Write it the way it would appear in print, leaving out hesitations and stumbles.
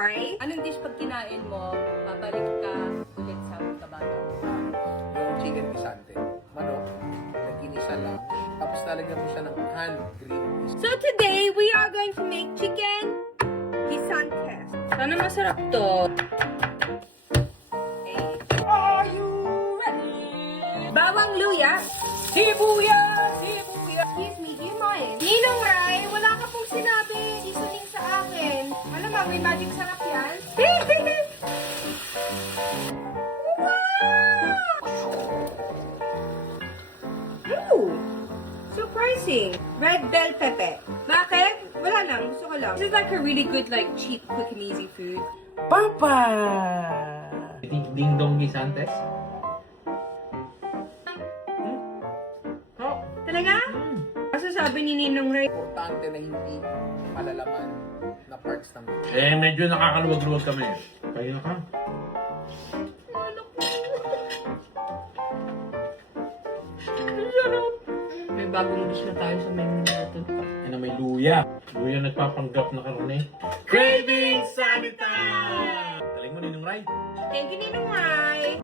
Ray? Anong dish pag kinain mo, babalik ka ulit sa Cotabato? Yung chicken guisante. Manok, nag-inisa lang. Tapos lalagyan mo siya ng hand green peas. So today, we are going to make chicken guisante. Sana masarap to. Are you ready? Bawang luya. Sibuyas! Sibuyas! Excuse me, do you mind? Ninong Ray, wala ka pong sinabi. Seasoning sa akin. Malamang may magic sarap yan. Ooh! Surprising. Red bell pepper. Bakit? Wala lang. Gusto ko lang. This is like a really good, like, cheap, quick and easy food. Papa! Ding Dong Gisantes? Talaga? Kasi sabi ni Ninong Ray, Importante na hindi malalaman na parts ng Medyo nakakaluwag-luwag kami. Kaya ka? may bagong dish na tayo sa menu natin. Ano may luya. Luya nagpapanggap na karne. Craving Sanita! Taling mo Ninong Ray. Thank you, Ninong Ray.